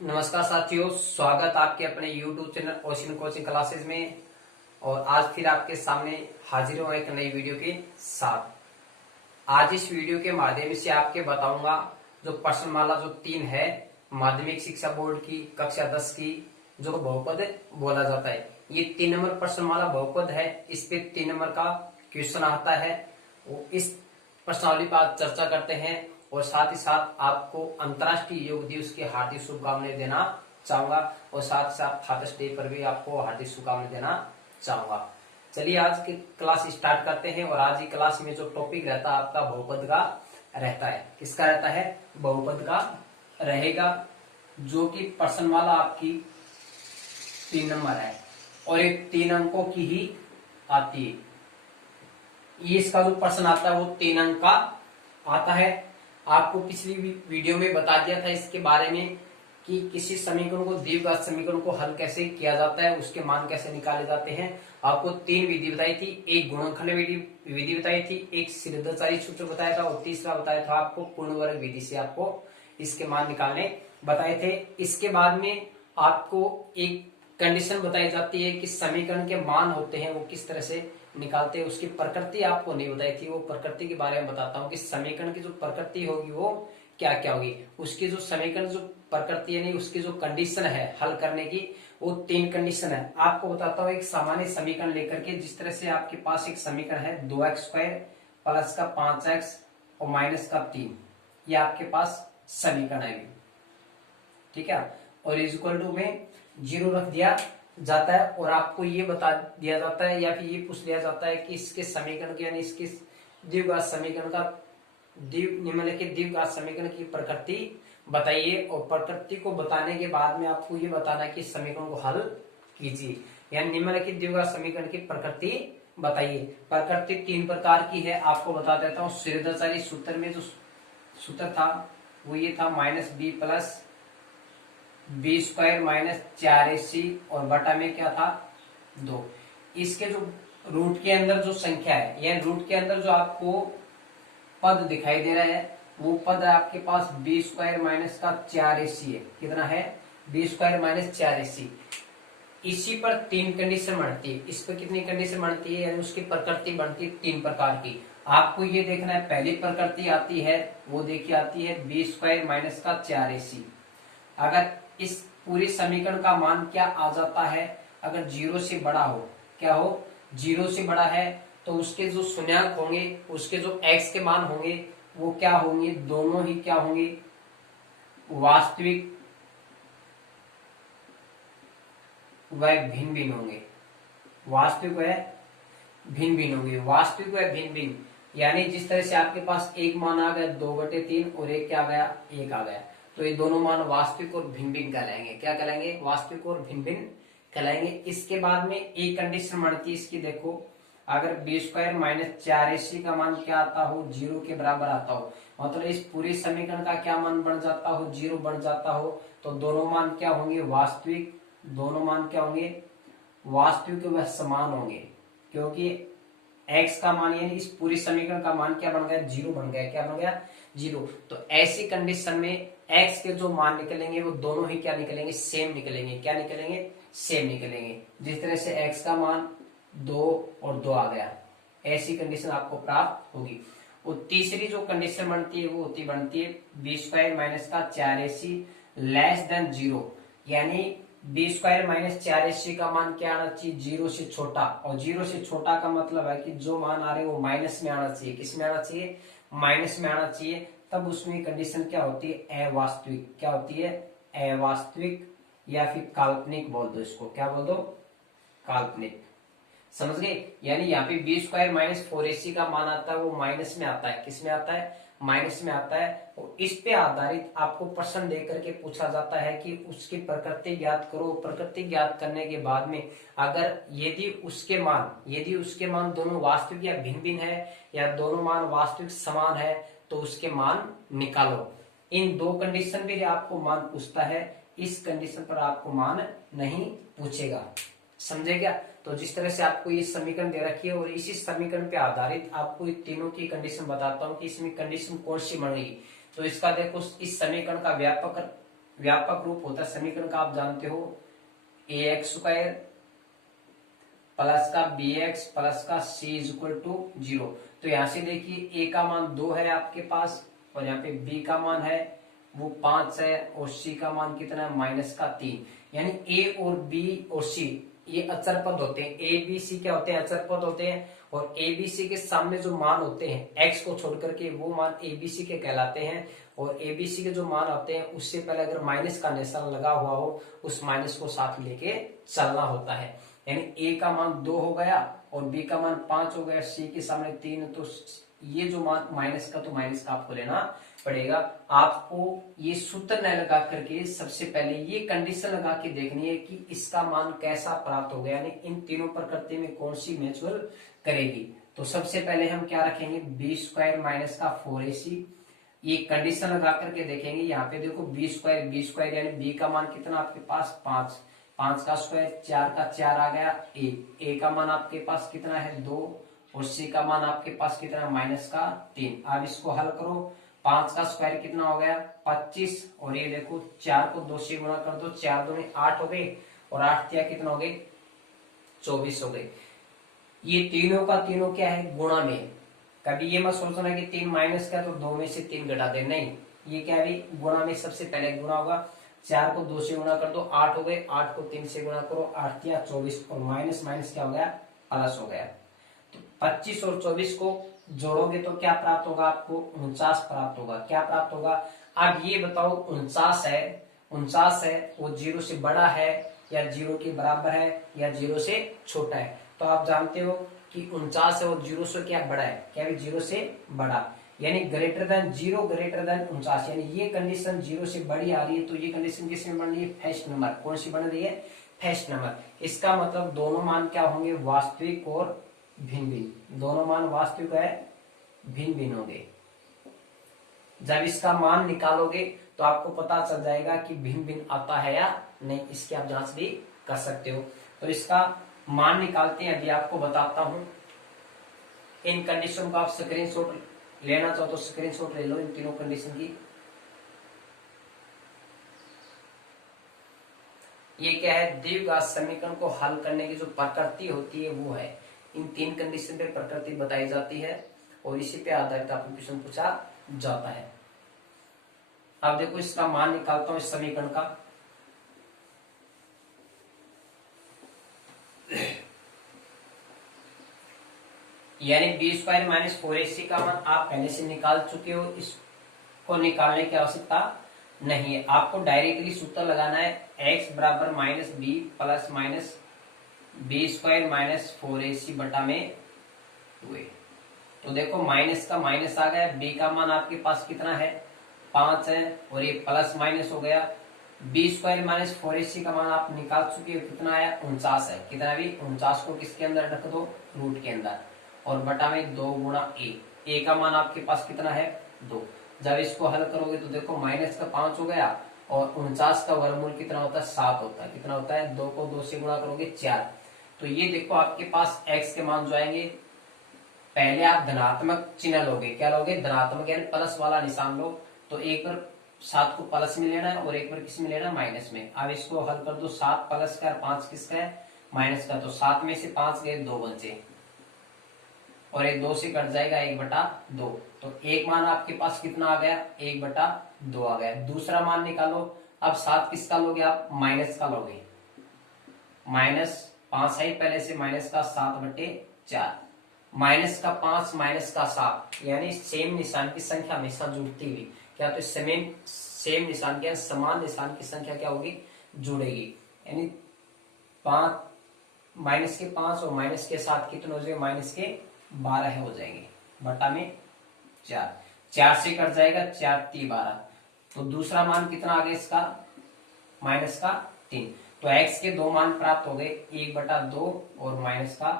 नमस्कार साथियों, स्वागत आपके अपने YouTube channel ocean coaching classes में। और आज फिर आपके सामने हाजिर हुआ एक नई वीडियो के साथ। आज इस वीडियो के माध्यम से आपके बताऊंगा जो प्रश्नमाला जो 3 है माध्यमिक शिक्षा बोर्ड की कक्षा 10 की, जो बहुपद बोला जाता है। ये 3 नंबर प्रश्नमाला बहुपद है। इस पे 3 नंबर का क्वेश्चन आता है। वो इस प्रश्नावली पर आज चर्चा करते हैं और साथ ही साथ आपको अंतर्राष्ट्रीय योग दिवस की हार्दिक शुभकामनाएं देना चाहूंगा और साथ ही साथ फादर्स डे पर भी आपको हार्दिक शुभकामनाएं देना चाहूंगा। चलिए आज की क्लास स्टार्ट करते हैं। और आज की क्लास में जो टॉपिक रहता है आपका बहुपद का रहता है। किसका रहता है? बहुपद का रहेगा, जो कि प्रश्नमाला आपकी 3 नंबर है और एक 3 अंकों की ही आती है। ये इसका जो प्रश्न आता है वो 3 अंक का आता है। आपको पिछली वीडियो में बता दिया था इसके बारे में कि किसी समीकरण को द्विघात समीकरण को हल कैसे किया जाता है, उसके मान कैसे निकाले जाते हैं। आपको 3 विधि बताई थी। एक गुणनखंड विधि बताई थी, एक सिद्धांतचारी सूत्र बताया था और तीसरा बताया था आपको पूर्ण वर्ग विधि से आपको इसके मान निकालने बताए थे। इसके बाद में आपको एक कंडीशन बताई जाती है कि समीकरण के मान होते हैं वो किस तरह से निकालते हैं। उसकी प्रकृति आपको नहीं बताई थी। वो प्रकृति के बारे में बताता हूँ कि समीकरण की जो प्रकृति होगी वो क्या क्या होगी। उसकी जो समीकरण जो प्रकृति यानी उसकी जो कंडीशन है हल करने की, वो 3 कंडीशन है। आपको बताता हूँ एक सामान्य समीकरण लेकर के। जिस तरह से आपके पास एक समीकरण है 2x² प्लस का 5x और माइनस का 3, ये आपके पास समीकरण है, ठीक है। और इक्वल टू में 0 रख दिया जाता है और आपको ये बता दिया जाता है या फिर ये पूछ लिया जाता है कि इसके समीकरण के यानी इसके द्विघात समीकरण का निम्नलिखित द्विघात समीकरण की प्रकृति बताइए। और प्रकृति को बताने के बाद में आपको ये बताना है कि समीकरण को हल कीजिए, यानी निम्नलिखित द्विघात समीकरण की प्रकृति बताइए। प्रकृति 3 प्रकार की है, आपको बता देता हूँ। सिद्धांतचारी सूत्र में जो सूत्र था वो ये था -b plus b² minus 4ac और बटा में क्या था 2। इसके जो रूट के अंदर जो संख्या है या रूट के अंदर जो आपको पद दिखाई दे रहा है वो पद आपके पास b² माइनस का 4ac है। कितना है? b² minus 4ac। इसी पर 3 कंडीशन बनती है। इस पर कितनी कंडीशन बनती है यानी उसकी प्रकृति बनती है 3 प्रकार की। आपको ये देखना है पहली प्रकृति आती है वो देखिए आती है b² माइनस का 4ac। अगर इस पूरी समीकरण का मान क्या आ जाता है, अगर 0 से बड़ा हो, क्या हो 0 से बड़ा है, तो उसके जो शून्यांक होंगे उसके जो x के मान होंगे वो क्या होंगे, दोनों ही क्या होंगे, वास्तविक व भिन्न भिन्न होंगे। वास्तविक व भिन्न भिन्न होंगे। वास्तविक व भिन्न भिन्न यानी जिस तरह से आपके पास एक मान आ गया 2/3 और एक क्या आ गया 1 आ गया, तो ये दोनों मान वास्तविक और भिन्न भिन्न कहलाएंगे। क्या कहलाएंगे? वास्तविक और भिन्न भिन्न कहलाएंगे। इसके बाद में एक कंडीशन बढ़ती है इसकी, देखो अगर b² माइनस 4ac का मान क्या आता हो 0 के बराबर आता हो, मतलब इस पूरे समीकरण का क्या मान बन जाता हो 0 बन जाता हो, तो दोनों मान क्या होंगे वास्तविक। दोनों मान क्या होंगे वास्तविक व समान होंगे, क्योंकि x का मान यानी इस पूरी समीकरण का मान क्या बन गया 0 बन गया। क्या बन गया 0। तो ऐसी कंडीशन में x के जो मान निकलेंगे वो दोनों ही क्या निकलेंगे सेम निकलेंगे। क्या निकलेंगे? सेम निकलेंगे। जिस तरह से x का मान 2 और 2 आ गया, ऐसी कंडीशन आपको प्राप्त होगी। और तीसरी जो कंडीशन बनती है वो बनती है b² माइनस का 4ac लेस देन 0, यानी b² माइनस 4ac का मान क्या आना चाहिए 0 से छोटा। और 0 से छोटा का मतलब है कि जो मान आ रहे वो माइनस में आना चाहिए। किस में आना चाहिए? माइनस में आना चाहिए। तब उसमें कंडीशन क्या होती है अवास्तविक। क्या होती है? अवास्तविक या फिर काल्पनिक बोल दो इसको। क्या बोल दो? काल्पनिक। समझ गए? यानी यहाँ पे b² माइनस 4ac का मान आता है वो माइनस में आता है। किस में आता है? माइनस में आता है। और इस पे आधारित आपको प्रश्न देकर के पूछा जाता है कि उसकी प्रकृति ज्ञात करो। प्रकृति ज्ञात करने के बाद में अगर यदि उसके मान दोनों वास्तविक या भिन्न भिन्न है या दोनों मान वास्तविक समान है तो उसके मान निकालो। इन 2 कंडीशन पे आपको मान पूछता है, इस कंडीशन पर आपको मान नहीं पूछेगा। समझे क्या? तो जिस तरह से आपको ये समीकरण दे रखी है और इसी समीकरण पे आधारित आपको ये तीनों की कंडीशन बताता हूँ कि इसमें कंडीशन कौन सी बन रही। तो इसका देखो इस समीकरण का व्यापक व्यापक रूप होता है समीकरण का, आप जानते हो ax² प्लस का bx प्लस का c इक्वल टू 0। तो यहां से देखिए a का मान 2 है आपके पास, और यहाँ पे b का मान है वो 5 है, और c का मान कितना है -3। यानी a और b और c ये अचर पद होते हैं। a b c क्या होते हैं? अचर पद होते हैं। और a b c के सामने जो मान होते हैं x को छोड़ करके, वो मान a b c के कहलाते हैं। और a b c के जो मान होते हैं उससे पहले अगर माइनस का निशान लगा हुआ हो, उस माइनस को साथ लेके चलना होता है। यानी a का मान 2 हो गया और b का मान 5 हो गया, c के सामने 3, तो ये जो मान माइनस का, तो माइनस का आपको लेना पड़ेगा। आपको ये सूत्र न लगा करके सबसे पहले ये कंडीशन लगा के देखनी है कि इसका मान कैसा प्राप्त हो गया, यानी इन तीनों प्रकृति में कौन सी म्यूचुअल करेगी। तो सबसे पहले हम क्या रखेंगे, b² माइनस का 4ac, ये कंडीशन लगा करके देखेंगे। यहाँ पे देखो b² यानी b का मान कितना आपके पास 5, 5 का स्क्वायर 4 का 4 आ गया, a का मान आपके पास कितना है 2, और c का मान आपके पास कितना है -3। अब इसको हल करो, 5 का स्क्वायर कितना हो गया 25, और ये देखो 4 को 2 से गुणा कर दो, 4 दूनी 8 हो गए, और 8 क्या कितना हो गए 24 हो गए। ये तीनों का तीनों क्या है गुणा में। कभी ये मत सोचना कि 3 माइनस का तो 2 में से 3 घटा दे, नहीं, ये क्या है गुणा में सबसे पहले गुणा होगा। 4 को 2 से गुणा कर दो 8 हो गए, 8 को 3 से गुणा करो 8 या 24, और माइनस माइनस क्या हो गया प्लस हो गया। तो 25 और 24 को जोड़ोगे तो क्या प्राप्त होगा आपको 49 प्राप्त होगा। क्या प्राप्त होगा, अब ये बताओ 49 है वो 0 से बड़ा है या 0 के बराबर है या 0 से छोटा है। तो आप जानते हो कि 49 है वो 0 से क्या बड़ा है, क्या भी 0 से बड़ा, यानी ग्रेटर देन 0 ग्रेटर देन 49, यानी ये कंडीशन 0 से बड़ी आ रही है। तो ये कंडीशन किसमें बन रही है, फर्स्ट नंबर। कौन सी बन रही है, फर्स्ट नंबर। इसका मतलब दोनों मान क्या होंगे, वास्तविक और भिन्न भिन्न। दोनों मान वास्तविक है, भिन्न भिन्न होंगे। जब इसका मान निकालोगे तो आपको पता चल जाएगा कि भिन्न भिन्न आता है या नहीं, इसकी आप जांच भी कर सकते हो। तो इसका मान निकालते हैं, अभी आपको बताता हूं। इन कंडीशन को आप स्क्रीनशॉट लेना चाहो तो स्क्रीनशॉट ले लो इन तीनों कंडीशन की। ये क्या है, द्विघात समीकरण को हल करने की जो प्रकृति होती है वो है, इन 3 कंडीशन पे प्रकृति बताई जाती है और इसी पे आधारित आपको क्वेश्चन पूछा जाता है। अब देखो इसका मान निकालता हूं इस समीकरण का। यानी b² माइनस 4ac का मान आप पहले से निकाल चुके हो, इसको निकालने की आवश्यकता नहीं है। आपको डायरेक्टली सूत्र लगाना है, x बराबर -b plus minus b² minus 4ac बटा में 2a। तो देखो माइनस का माइनस आ गया, b का मान आपके पास कितना है 5 है, और ये प्लस माइनस हो गया। b² माइनस 4ac का मान आप निकाल चुके हो, कितना आया 49 है। कितना भी 49 को किसके अंदर रख दो, रूट के अंदर, और बटा में 2 गुणा a का मान आपके पास कितना है 2। जब इसको हल करोगे तो देखो माइनस का 5 हो गया, और 49 का वर्गमूल कितना होता है 7 होता है। कितना होता है 2 को 2 से गुणा करोगे 4। तो ये देखो आपके पास x के मान जो आएंगे, पहले आप धनात्मक चिन्ह लोगे, क्या लोगे धनात्मक, यानी प्लस वाला निशान लो। तो एक बार 7 को प्लस में लेना है और एक बार किस में लेना है माइनस में। अब इसको हल कर दो, 7 प्लस का 5 किसका है माइनस का, तो 7 में से 5 गए 2 बचे, और एक 2 से कट जाएगा 1/2। तो एक मान आपके पास कितना आ गया 1/2 आ गया। दूसरा मान निकालो। अब 7 किसका लोगे आप, माइनस का लोगे, -5 है पहले से, माइनस का 7/4, माइनस का 5 माइनस का 7, यानी सेम निशान की संख्या हमेशा जुड़ती हुई, क्या तो सेम निशान के समान निशान की संख्या क्या होगी जुड़ेगी। यानी 5 माइनस के 5 और माइनस के 7 कितने हो जाएंगे, माइनस के 12 हो जाएंगे, बटा में 4, 4 से कट जाएगा 4 3 12। तो दूसरा मान कितना आ गया इसका -3। तो x के 2 मान प्राप्त हो गए, 1/2 और माइनस का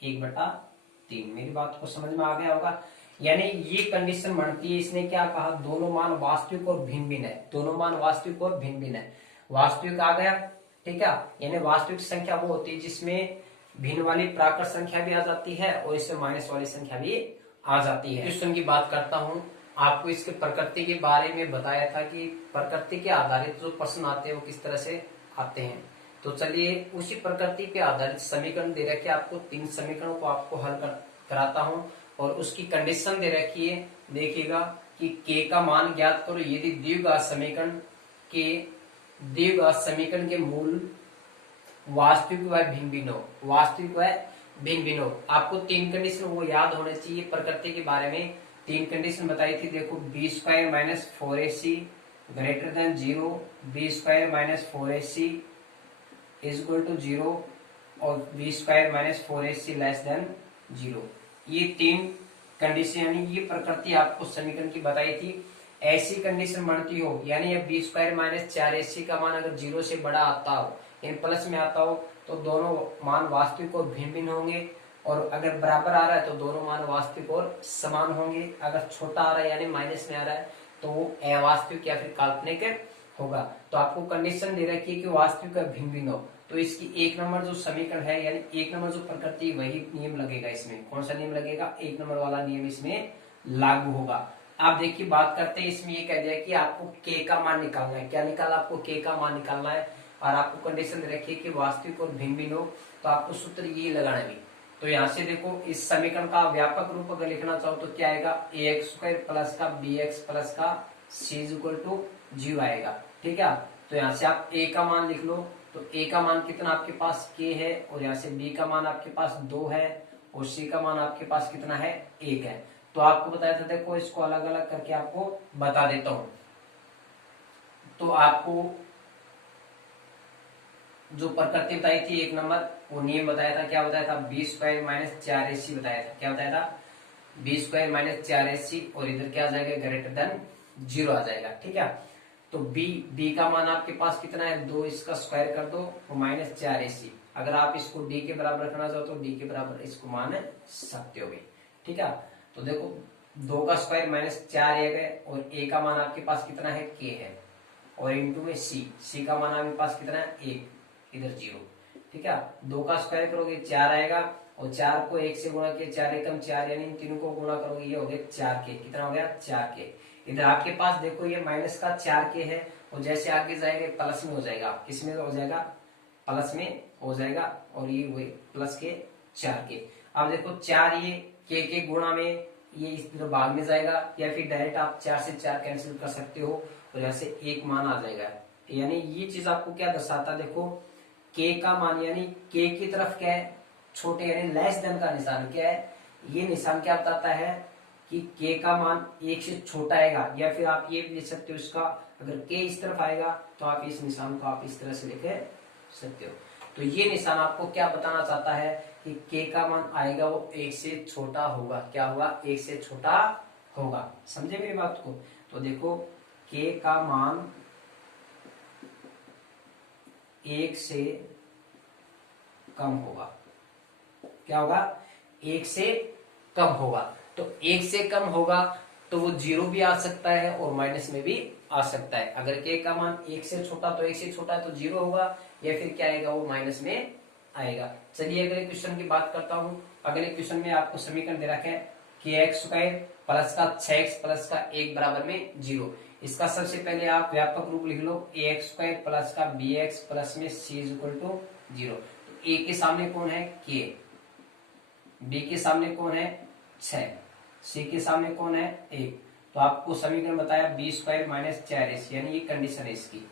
1/3। मेरी बात को समझ में आ गया होगा। यानी ये कंडीशन बनती है, इसने क्या कहा दोनों मान वास्तविक और भिन्न भिन्न है, दोनों मान वास्तविक और भिन्न भिन्न है। वास्तविक आ गया, ठीक है, यानी वास्तविक संख्या वो होती है जिसमें भिन्न वाली प्राकृत संख्या भी आ जाती है और इसमें माइनस वाली संख्या भी आ जाती है। क्वेश्चन की बात करता हूं, आपको इसके प्रकृति के बारे में बताया था कि प्रकृति के आधारित जो प्रश्न आते हैं वो किस तरह से आते हैं। तो चलिए उसी प्रकृति पे आधारित समीकरण दे रखे, आपको 3 समीकरणों को आपको हल कराता हूं और उसकी कंडीशन दे रखी है। देखिएगा कि k का मान ज्ञात करो यदि द्विघात समीकरण के मूल वास्तविक व भिन्न भिन्न हो, वास्तविक व भिन्न भिन्न हो। आपको 3 कंडीशन वो याद होने चाहिए। प्रकृति के बारे में 3 कंडीशन बताई थी। देखो B square minus 4ac greater than 0, B square minus 4ac is equal to 0 और B square minus 4ac less than 0। ये 3 कंडीशन यानी ये प्रकृति आपको समीकरण की बताई थी। ऐसी कंडीशन बनती हो यानी बी स्क्वायर माइनस 4ac का मान अगर 0 से बड़ा आता हो इन प्लस में आता हो तो दोनों मान वास्तविक और भिन्न भिन्न होंगे, और अगर बराबर आ रहा है तो दोनों मान वास्तविक और समान होंगे। अगर छोटा आ रहा है यानी माइनस में आ रहा है तो वो अवास्तविक या फिर काल्पनिक होगा। तो आपको कंडीशन दे रखी है कि वास्तविक और भिन्न भिन्न हो, तो इसकी 1 नंबर जो समीकरण है यानी 1 नंबर जो प्रकृति वही नियम लगेगा। इसमें कौन सा नियम लगेगा? 1 नंबर वाला नियम इसमें लागू होगा। आप देखिए बात करते हैं, इसमें ये कह दिया कि आपको k का मान निकालना है। क्या निकालना? आपको k का मान निकालना है और आपको कंडीशन दे रखी है कि वास्तविक और भिन्न भिन्न हो, तो आपको सूत्र ये लगाना है। तो यहाँ से देखो इस समीकरण का व्यापक रूप अगर लिखना चाहो तो क्या आएगा? ax स्क्वायर प्लस का bx प्लस का c इज इक्वल टू 0 आएगा। ठीक है, तो यहाँ से आप a का मान लिख लो। तो a का मान कितना आपके पास k है, और यहाँ से b का मान आपके पास 2 है और c का मान आपके पास कितना है? 1 है। तो आपको बताया था, देखो इसको अलग अलग करके आपको बता देता हूं। तो आपको जो प्रकृति बताई थी 1 नंबर, वो नियम बताया था। क्या बताया था? बी स्क्वायर माइनस 4ac बताया था। क्या बताया था? बी स्क्वायर माइनस 4ac, और इधर क्या आ जाएगा? ग्रेटर देन 0 आ जाएगा। ठीक है, तो b का मान आपके पास कितना है? 2, इसका स्क्वायर कर दो तो माइनस 4ac। अगर आप इसको d के बराबर रखना चाहो तो d के बराबर इसको मान सकते हो। ठीक है, तो देखो 2 का स्क्वायर माइनस 4 है और a का मान आपके पास कितना है? k है, और इंटू में c का मान आपके पास कितना है? 1, इधर 0। ठीक है, 2 का स्क्वायर करोगे 4 आएगा, और 4 को 1 से गुणा किया 4 एकम 4 यानी इन तीनों को गुणा करोगे ये हो गया 4k। कितना हो गया? 4k। इधर आपके पास देखो ये माइनस का 4k है, और जैसे आगे जाएंगे प्लस में हो जाएगा। किसमें हो जाएगा? प्लस में हो जाएगा, और ये हुए प्लस के 4k। अब देखो 4 ये के गुणा में ये इस तरह भाग में जाएगा, या फिर डायरेक्ट आप 4 से 4 कैंसिल कर सकते हो और यहाँ से 1 मान आ जाएगा। यानी ये चीज आपको क्या दर्शाता? देखो k का मान यानी k की तरफ क्या है? छोटे यानी लेस देन का निशान क्या है? ये निशान क्या बताता है कि k का मान 1 से छोटा आएगा, या फिर आप ये भी लिख सकते हो इसका, अगर k इस तरफ आएगा तो आप इस निशान को आप इस तरह से लिख सकते हो। तो ये निशान आपको क्या बताना चाहता है कि k का मान आएगा वो 1 से छोटा होगा। क्या होगा? 1 से छोटा होगा। समझे मेरी बात को? तो देखो k का मान 1 से कम होगा। क्या होगा? 1 से कम होगा। तो 1 से कम होगा तो वो 0 भी आ सकता है और माइनस में भी आ सकता है। अगर k का मान 1 से छोटा तो 1 से छोटा है तो 0 होगा, या फिर क्या आएगा? वो माइनस में आएगा। चलिए अगले क्वेश्चन की बात करता हूं। अगले क्वेश्चन में आपको समीकरण दे रखे हैं कि x स्क्वायर प्लस का 6x प्लस का 1 बराबर में 0। इसका सबसे पहले आप व्यापक रूप लिख लो, ax स्क्वायर प्लस का bx प्लस में c इज इक्वल टू 0। तो a के सामने कौन है? k, b के सामने कौन है? 6, c के सामने कौन है? 1। तो आपको समीकरण बताया b स्क्वायर माइनस 4ac, यानी ये कंडीशन है इसकी।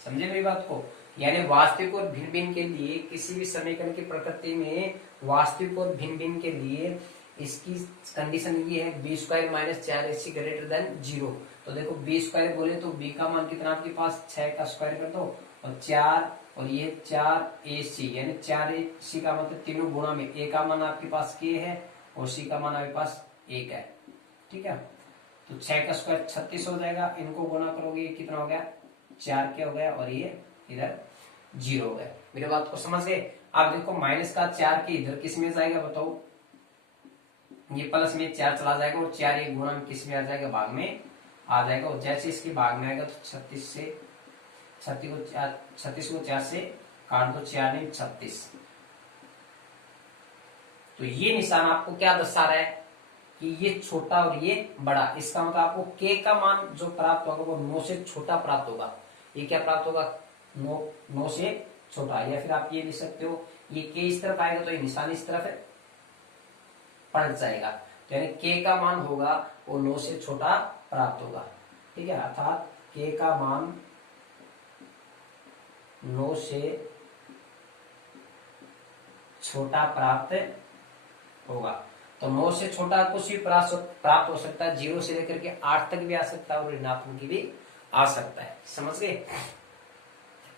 समझे मेरी बात को? यानी वास्तविक और भिन्न भिन्न के लिए किसी भी समीकरण की प्रकृति में वास्तविक और भिन्न भिन्न के लिए इसकी कंडीशन ये है B square minus 4ac greater than 0। तो देखो बी स्क्वायर बोले तो b का मान कितना आपके पास? 6 का स्क्वायर कर दो और 4, और ये 4ac यानी 4ac का मतलब तीनों गुणा में a का मान आपके पास k है और c का मान आपके पास 1 है। ठीक है, तो 6 का स्क्वायर 36 हो जाएगा। इनको गुणा करोगे ये कितना हो गया? 4k हो गया, और ये इधर 0 हो गया। मेरी बात को समझ गए? आप देखो माइनस का 4k इधर किस में जाएगा बताओ? ये प्लस में 4 चला जाएगा, और 4 ये गुणा में किस में आ जाएगा? भाग में आ जाएगा। और जैसे इसके भाग में आएगा तो 36 को 4 से काट दो, 4 नहीं 36। तो ये निशान आपको क्या दर्शा रहा है? कि ये छोटा और ये बड़ा, इसका मतलब आपको के का मान जो प्राप्त होगा वो 9 से छोटा प्राप्त होगा। ये क्या प्राप्त होगा, 9 से छोटा। या फिर आप ये लिख सकते हो, ये के इस तरफ आएगा तो ये निशान इस तरफ है पलट जाएगा, तो यानी के का मान होगा वो 9 से छोटा प्राप्त होगा। ठीक है, अर्थात के का मान 9 से छोटा प्राप्त होगा। तो 9 से छोटा कुछ भी प्राप्त हो सकता है, 0 से लेकर के 8 तक भी आ सकता है और ऋणात्मक भी आ सकता है। समझ गए।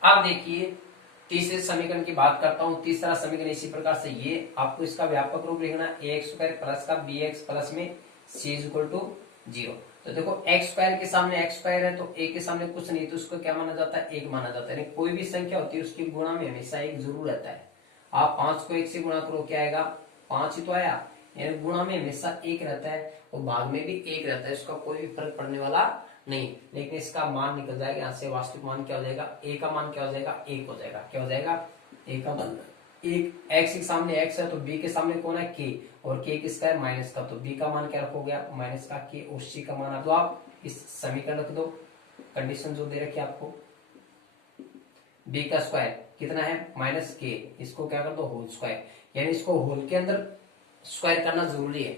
अब देखिए तीसरे समीकरण की बात करता हूं। तीसरा समीकरण इसी प्रकार से, ये आपको इसका व्यापक रूप लिखना है, ए एक्स स्क्वायर प्लस का बी एक्स प्लस में सी इज इक्वल टू 0। तो देखो एक्स स्क्वायर के सामने एक्स स्क्वायर है तो ए के सामने कुछ नहीं, तो उसको क्या माना जाता है, एक माना जाता है। कोई भी संख्या होती है उसकी गुणा में हमेशा एक जरूर रहता है। आप 5 को 1 से गुणा करो, क्या आएगा, 5 ही तो आया, यानी गुणा में हमेशा 1 रहता है और भाग में भी 1 रहता है, इसका कोई भी फर्क पड़ने वाला नहीं। लेकिन इसका मान निकल जाएगा यहाँ से, वास्तविक मान क्या हो जाएगा, ए का मान क्या हो जाएगा, 1 हो जाएगा। क्या हो जाएगा, ए का मान 1। एक्स के सामने एक्स है तो बी के सामने कौन है, के, और के किसका है, माइनस का, तो बी का मान क्या रखोगे आप, माइनस का के, और सी का मान तो आप इस समीकरण रख दो। कंडीशन जो दे रखी है आपको, बी का स्क्वायर कितना है, माइनस के, इसको क्या कर दो, होल स्क्वायर, यानी इसको होल के अंदर स्क्वायर करना जरूरी है,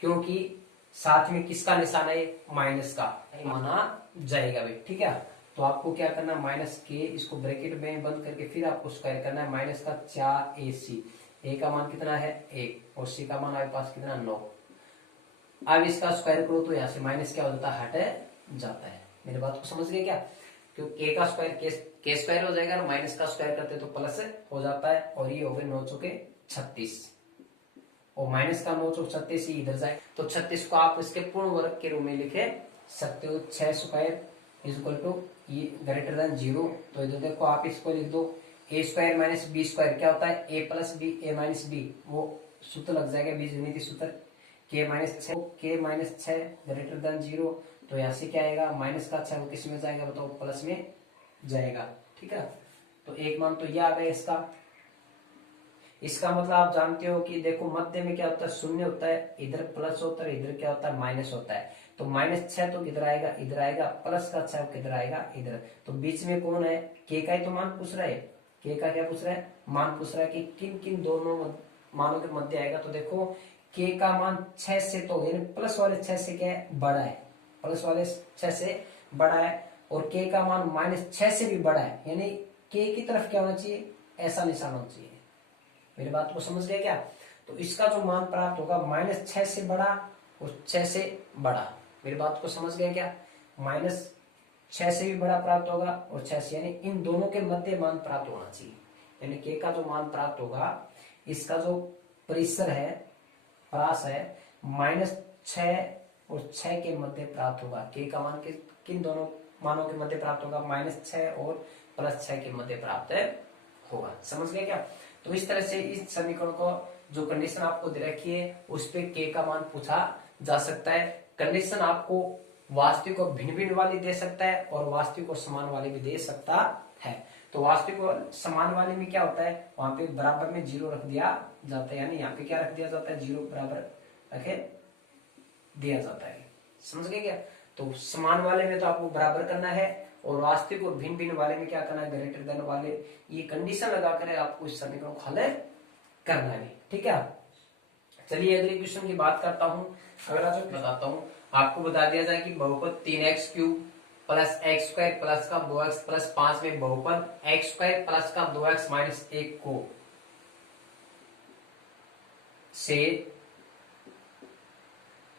क्योंकि साथ में किसका निशान है, माइनस का माना जाएगा भाई। ठीक है, तो आपको क्या करना है, माइनस के, इसको ब्रैकेट में बंद करके फिर आपको स्क्वायर करना है, माइनस का 4ac, ए का मान कितना है 1 और सी का मान आपके पास कितना 9। अब इसका स्क्वायर करो तो यहाँ से माइनस क्या हो जाता है, हट जाता है। मेरी बात को समझ गए क्या, क्योंकि के का स्क्वायर के स्क्वायर हो जाएगा, माइनस का स्क्वायर करते तो प्लस हो जाता है, और ये हो गए 9 चौके 36, और माइनस का 9 चौक 36 ही इधर जाए तो 36 को आप इसके पूर्ण वर्ग के रूप में लिखे सकते हो। 6 स्क्वायर इज इक्वल टू ये ग्रेटर देन 0, तो इधर देखो आप इसको लिख दो, ए स्क्वायर माइनस बी स्क्वायर क्या होता है, ए प्लस बी, ए माइनस बी, वो सूत्र लग जाएगा बीजगणितीय सूत्र, के माइनस 6 ग्रेटर देन 0, तो यहाँ से क्या आएगा, माइनस का 6 वो किस में जाएगा बताओ, प्लस में जाएगा। ठीक है, तो एक मान तो यह आ गया इसका। इसका मतलब आप जानते हो कि देखो मध्य में क्या होता है, शून्य होता है, इधर प्लस होता है, इधर क्या होता है, माइनस होता है। तो -6 तो किधर आएगा, इधर आएगा, प्लस का 6 किधर आएगा, इधर। तो बीच में कौन है, के का ही तो मान पूछ रहा है, के का क्या पूछ रहा है, मान पूछ रहा है कि किन किन दोनों मानों के मध्य आएगा। तो देखो के का मान 6 से, तो यानी प्लस वाले 6 से क्या है, बड़ा है, प्लस वाले 6 से बड़ा है, और के का मान -6 से भी बड़ा है, यानी के की तरफ क्या होना चाहिए, ऐसा निशान होना चाहिए। मेरी बात को समझ गए क्या, तो इसका जो मान प्राप्त होगा -6 से बड़ा और 6 से बड़ा। मेरी बात को समझ गए क्या, -6 से भी बड़ा प्राप्त होगा और 6 से, यानी इन दोनों के मध्य मान प्राप्त होना चाहिए। यानी के का जो मान प्राप्त होगा, इसका जो परिसर है, प्रास है, -6 और 6 के मध्य प्राप्त होगा। के का मान किन दोनों मानों के मध्य प्राप्त होगा, -6 और +6 के मध्य प्राप्त होगा। समझ गए क्या, तो इस तरह से इस समीकरण को जो कंडीशन आपको दे रखी है उस पे के का मान पूछा जा सकता है। कंडीशन आपको वास्तविक और भिन्न भिन्न वाली दे सकता है और वास्तविक और समान वाली भी दे सकता है। तो वास्तविक और समान वाले में क्या होता है, वहां पे बराबर में 0 रख दिया जाता है, यानी यहाँ पे क्या रख दिया जाता है, 0 बराबर रखे दिया जाता है। समझ गए क्या, तो समान वाले में तो आपको बराबर करना है और वास्तविक और भिन्न भिन्न वाले में क्या करना है, ग्रेटर देन वाले। ये कंडीशन लगाकर आपको इस समीकरण को हल करना है। ठीक है, चलिए अगले क्वेश्चन की बात करता हूं। अगला जो बताता हूं, आपको बता दिया जाए कि बहुपद 3x³ plus x square plus का 2x प्लस 5 में बहुपद एक्स स्क्वायर प्लस का 2x माइनस 1 को से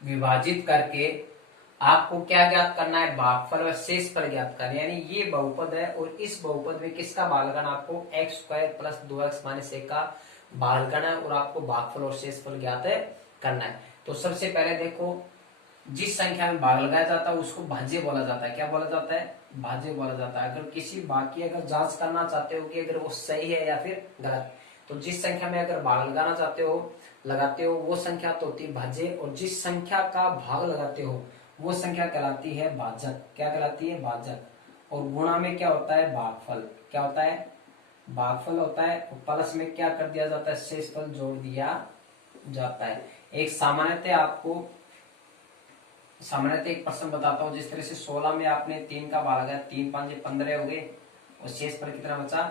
विभाजित करके आपको क्या ज्ञात करना है, भागफल व शेषफल ज्ञात करना है। यानी ये बहुपद है और इस बहुपद में किसका भागफल आपको x square plus 2x minus 1 का भाग करना है और आपको भागफल और शेषफल ज्ञात करना है। तो सबसे पहले देखो, जिस संख्या में भाग लगाया जाता है उसको भाज्य बोला जाता है। क्या बोला जाता है, भाज्य बोला जाता है। अगर किसी भाग की अगर जांच करना चाहते हो कि अगर वो सही है या फिर गलत, तो जिस संख्या में अगर भाग लगाना चाहते हो लगाते हो वो संख्या तो होती है भाज्य, और जिस संख्या का भाग लगाते हो वो संख्या कहलाती है भाजक। क्या कहलाती है, भाजक। और गुणा में क्या होता है, भागफल। क्या होता है, भागफल होता है। और प्लस में क्या कर दिया जाता है, शेषफल जोड़ दिया जाता है। एक सामान्यतः आपको सामान्यतः एक प्रश्न बताता हूँ। जिस तरह से 16 में आपने 3 का भाग लगाया, 3 5 15 हो गए और शेष पर कितना बचा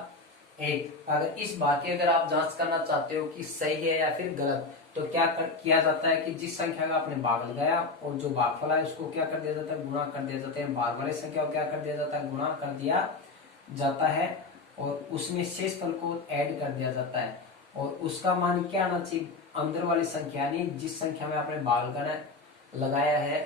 1। अगर इस बात की अगर आप जांच करना चाहते हो कि सही है या फिर गलत, तो क्या किया जाता है कि जिस संख्या का आपने भाग लगाया और जो भागफल है उसको क्या कर दिया जाता है, गुणा कर दिया जाता है। भाग वाली संख्या को क्या कर दिया जाता है, गुणा कर दिया जाता है और उसमें शेष फल को ऐड कर दिया जाता है और उसका मान क्या आना चाहिए, अंदर वाली संख्या यानी जिस संख्या में आपने भाग लगाया है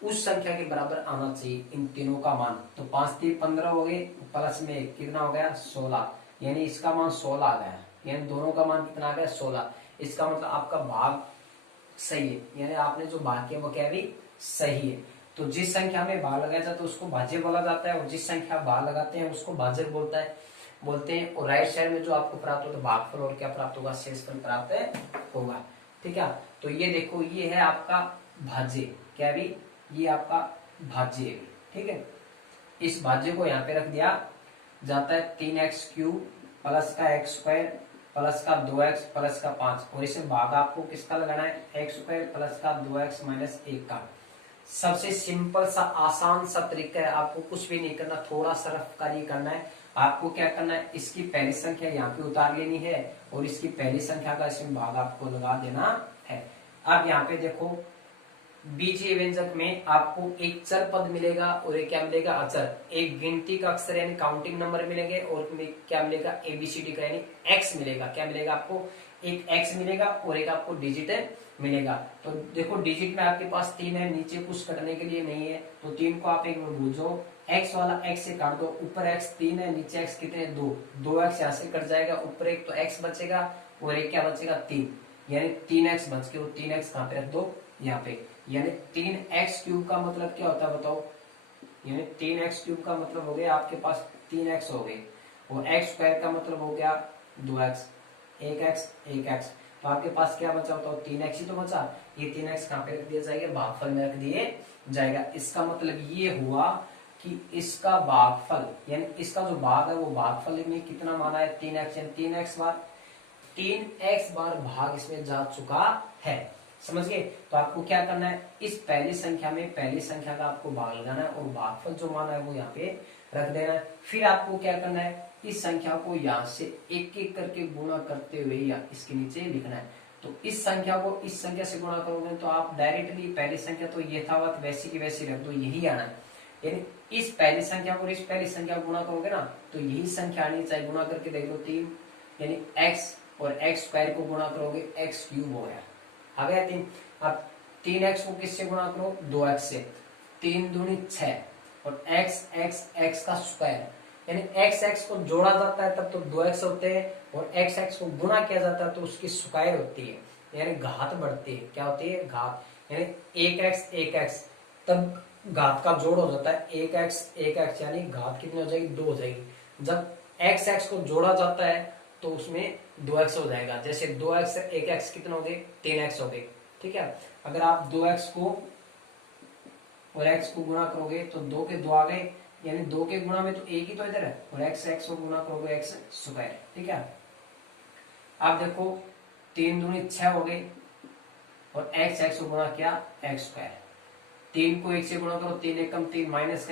उस संख्या के बराबर आना चाहिए इन तीनों का मान। तो 5 3 15 हो गए, प्लस में कितना हो गया 16, यानी इसका मान 16 आ गया, यानी दोनों का मान कितना आ गया 16। इसका मतलब आपका भाग सही है, यानी आपने जो भाग किया वो क्या भी सही है। तो जिस संख्या में भाग लगाया जाता है उसको भाज्य बोला जाता है और जिस संख्या भाग लगाते हैं उसको भाजक बोलते हैं। और राइट साइड में जो आपको प्राप्त होता है भागफल और क्या प्राप्त होगा, शेषफल प्राप्त होगा। ठीक है, तो ये देखो ये है आपका भाज्य, क्या भी ये आपका भाज्य है। ठीक है, इस भाज्य को यहाँ पे रख दिया जाता है 3x³ प्लस का x² प्लस का 2x प्लस का 5 और इसे भाग आपको किसका लगाना है, x² प्लस का 2x माइनस 1 का। सबसे सिंपल सा आसान सा तरीका है, आपको कुछ भी नहीं करना, थोड़ा सा रफ कार्य करना है। आपको क्या करना है, इसकी पहली संख्या यहाँ पे उतार लेनी है और इसकी पहली संख्या का इसमें भाग आपको लगा देना है। अब यहाँ पे देखो बीजीय व्यंजक में आपको एक चर पद मिलेगा और एक क्या मिलेगा, अचर। एक गिनती का अक्षर यानी काउंटिंग नंबर मिलेंगे और क्या मिलेगा, एबीसीडी का यानी एक्स मिलेगा। क्या मिलेगा आपको, एक एक्स मिलेगा और एक आपको डिजिट मिलेगा। तो देखो डिजिट में आपके पास 3 है, नीचे कुछ कटने के लिए नहीं है, तो 3 को आप एक बार भूजो, एक्स वाला एक्स से काट दो, ऊपर एक्स 3 है, नीचे एक्स कितने 2 एक्स यहाँ से कट जाएगा, ऊपर एक तो एक्स बचेगा और एक क्या बचेगा 3, यानी 3x बच के, वो 3x कहाँ पे रख दो यहाँ पे, यानी 3x³ का मतलब क्या होता है बताओ, यानी 3x³ का मतलब हो गया आपके पास 3x हो गए और x² का मतलब हो गया 2x, 1x। तो आपके पास क्या बचा होता है, 3x ही तो बचा। ये 3x कहाँ पे रख दिया जाएगा, भागफल में रख दिए जाएगा। इसका मतलब ये हुआ कि इसका भागफल यानी इसका जो भाग है वो भागफल में कितना माना है 3x, यानी 3x बार भाग इसमें जा चुका है। समझ गए। तो आपको क्या करना है, इस पहली संख्या में पहली संख्या का आपको भाग लगाना है और भागफल जो माना है वो यहाँ पे रख देना है। फिर आपको क्या करना है, इस संख्या को यहाँ से एक एक करके गुणा करते हुए या इसके नीचे लिखना है। तो इस संख्या को इस संख्या से गुणा करोगे तो आप डायरेक्टली पहली संख्या तो यथावत वैसी की वैसी रख दो, यही आना है। यानी इस पहली संख्या को इस पहली संख्या गुणा करोगे ना तो यही संख्या आनी चाहिए। गुणा करके देख लो 3, यानी x और x² को गुणा करोगे x³ हो गया, आ गया 3। अब 3x को किससे गुणा करो, 2x से, 3 दूनी 6 और x का स्क्वायर, यानी x को जोड़ा जाता है तब तो 2x होते हैं और x को गुणा किया जाता है तो उसकी स्क्वायर होती है, यानी घात बढ़ती है। क्या होती है, घात, यानी 1x तब घात का जोड़ हो जाता है 1x यानी घात कितनी हो जाएगी, 2 हो जाएगी। जब x को जोड़ा जाता है तो उसमें 2x हो जाएगा। जैसे 2x से 1x कितना हो गए, 3x हो गए। ठीक है, अगर आप 2x को और x को गुणा करोगे तो 2 के 2 आ गए, यानी 2 के गुणा में तो एक ही तो इधर है और x को गुणा करोगे x²। ठीक है, आप देखो 3 दूनी 6 हो गए और x को गुणा किया x²। 3 को 1 से गुणा करो, 3 एकम 3 माइनस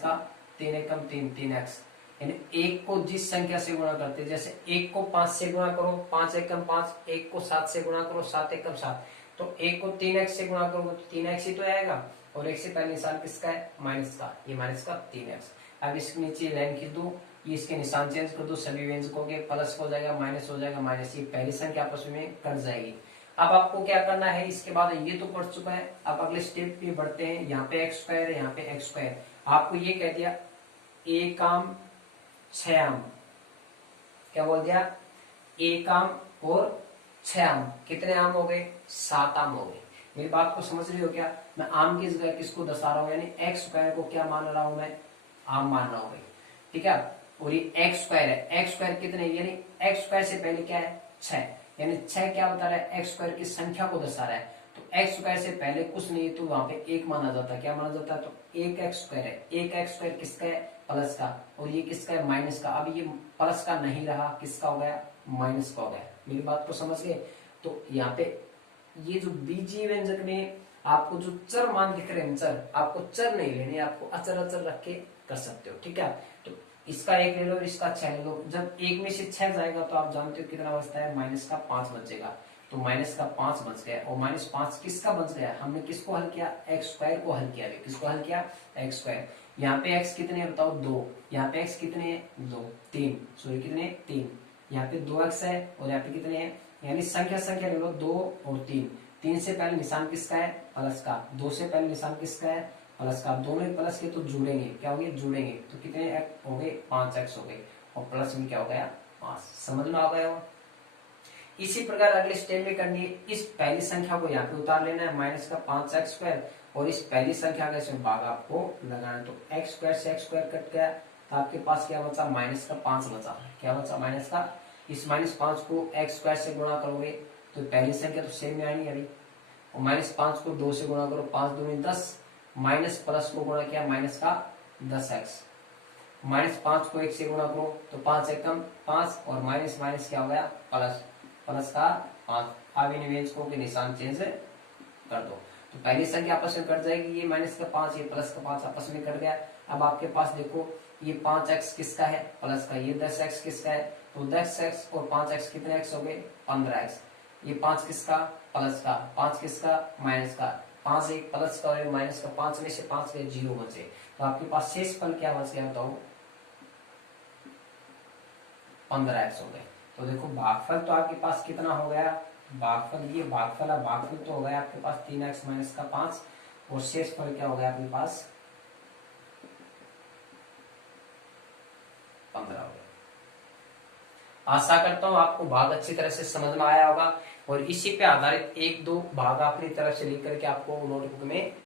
का 3 एकम 3 3x, यानी 1 को जिस संख्या से गुणा करते, जैसे 1 को 5 से गुणा करो 5 एकम 5, 1 को 7 से गुणा करो 7 एकम 7, तो 1 को 3x से गुणा करोगे तो 3x ही तो आएगा और 1 से पहले निशान किसका है, माइनस का, ये माइनस का 3x। अब इसके नीचे लाइन खींच दो, ये इसके निशान चेंज कर दो, सभी व्यंजकों के प्लस हो जाएगा माइनस हो जाएगा माइनस, ये पहली संख्या आपस में कट जाएगी। अब आपको क्या करना है, इसके बाद ये तो पढ़ चुका है, अब अगले स्टेप पे बढ़ते हैं। यहाँ पे x² है, यहाँ पे x², आपको ये कह दिया 1 आम 6 आम, क्या बोल दिया, 1 आम और 6 आम, कितने आम हो गए, 7 आम हो गए। मेरी बात को समझ रही हो क्या, मैं आम की जगह किसको दर्शा रहा हूँ, यानी x² को क्या मान रहा हूं मैं, आम मान रहा हूं। ठीक है, और ये x² है, x² कितने, यानी x² से पहले क्या है 6, यानी 6 क्या बता रहा है, x² की संख्या को दर्शा रहा है। तो x² से पहले कुछ नहीं तो वहां पे 1 माना जाता है, क्या माना जाता है, तो 1x² है। 1x² किसका है, प्लस का, और ये किसका है, माइनस का। अब ये प्लस का नहीं रहा, किसका हो गया, माइनस का हो गया। मेरी बात को समझ गए। तो यहाँ पे ये जो बीजीय व्यंजक में आपको जो चर मान दिख रहे हैं, चर आपको चर नहीं लेने, आपको अचर अचर रख के कर सकते हो। ठीक है, तो इसका 1 ले लो और इसका 6 ले लो। जब 1 में से 6 जाएगा तो आप जानते हो कितना बचता है, माइनस का 5 बचेगा। तो माइनस का 5 बच गया, और माइनस 5 किसका बच गया, हमने किसको हल किया, एक्स स्क्वायर को हल किया। किसको हल किया, एक्स स्क्वायर। यहाँ पे एक्स कितने हैं बताओ, 2। यहाँ पे एक्स कितने हैं, 2 3 सॉरी कितने, 3। यहाँ पे 2x है और यहाँ पे कितने हैं, यानी संख्या संख्या ले लो, 2 और 3। 3 से पहले निशान किसका है, प्लस का। 2 से पहले निशान किसका है, प्लस का। दोनों ही प्लस के तो जुड़ेंगे, क्या हो गए, जुड़ेंगे। तो कितने हो गए, 5x हो गए, और प्लस में क्या हो गया, 5। समझ में आ गया हो। इसी प्रकार अगले स्टेप में करनी है, इस पहली संख्या को यहाँ पे उतार लेना है, माइनस का 5x स्क्वायर, और इस पहली संख्या का इसमें भाग आपको लगाना है। तो एक्स स्क्वायर से एक्स स्क्वायर कट गया, तो आपके पास क्या बचा, माइनस का 5 बचा। क्या बचा, माइनस का। इस माइनस 5 को एक्स स्क्वायर से गुणा करोगे तो पहली संख्या तो सेम में आनी अभी, और माइनस 5 को 2 से गुणा करो, 5 दूनी 10, माइनस प्लस को गुणा किया, माइनस का 10x। माइनस 5 को 1 से गुणा करो तो 5 एकम 5, और माइनस माइनस क्या हो गया, प्लस। प्लस का 5। अब इन व्यंजकों के निशान चेंज कर दो, तो पहली संख्या आपस में कट जाएगी, ये माइनस का 5, ये प्लस का 5 आपस में कट गया। अब आपके पास देखो, ये 5x किसका है, प्लस का। ये 10x किसका है, तो 10x और 5x कितने x हो गए, 15x। ये 5 किसका, प्लस का। 5 किसका, माइनस का। 5 एक प्लस का और माइनस का, 5 में से 5 गए, 0 बचे। तो आपके पास शेष फल क्या बच गया बताओ, 15x हो गए। तो देखो भागफल तो आपके पास कितना हो गया, भागफल, ये भागफल है, भागफल तो हो गया आपके पास 3x माइनस का 5, और शेष फल क्या हो गया आपके पास, 15 हो गया। आशा करता हूं आपको भाग अच्छी तरह से समझ में आया होगा, और इसी पे आधारित 1-2 भाग अपनी तरफ से लिख करके आपको नोटबुक में